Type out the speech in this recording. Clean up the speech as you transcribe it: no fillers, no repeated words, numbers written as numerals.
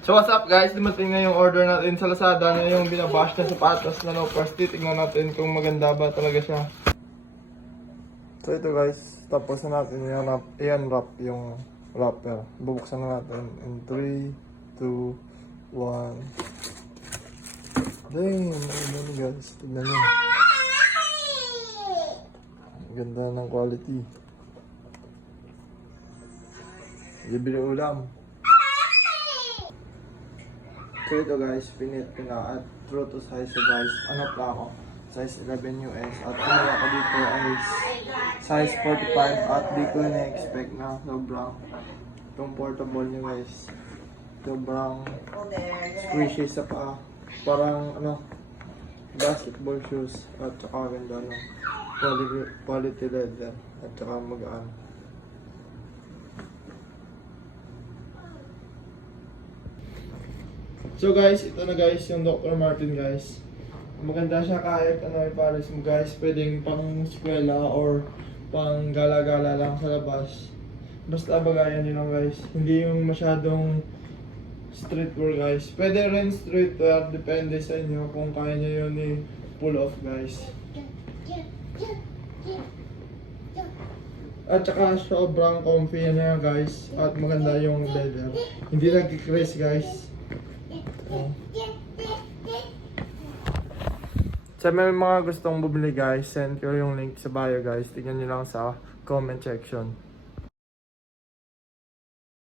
So what's up guys, dumating na yung order natin sa Lazada na yung binabash na sapatos na loafers. Titignan natin kung maganda ba talaga siya. So ito guys, tapos na natin yung wrap, i-unwrap yung wrapper. Bubuksan na natin in 3, 2, 1. Damn, ano guys, tignan nyo. Ganda ng quality. Bibili ulam. So ito guys, pinit ko na at true to size. So guys, ano pa ako? Size 11 US. At pinala ko dito ay size 45 at di ko na-expect na sobrang comfortable nyo guys. Sobrang squishy sa paa. Parang ano, basketball shoes at saka ganda ng quality leather at saka magaan. So guys, ito na guys yung Dr. Martin guys. Maganda siya kahit ano ipares mo guys. Pwedeng pang eskwela or pang gala-gala lang sa labas. Basta bagayan nyo lang guys. Hindi yung masyadong streetwear guys. Pwede rin streetwear, depende sa inyo kung kaya nyo yun i-pull off guys. At saka sobrang comfy na yan guys. At maganda yung leather. Hindi nag-crease guys. Sa may mga gustong bumili guys, send ko yung link sa bio guys. Tingnan nyo lang sa comment section.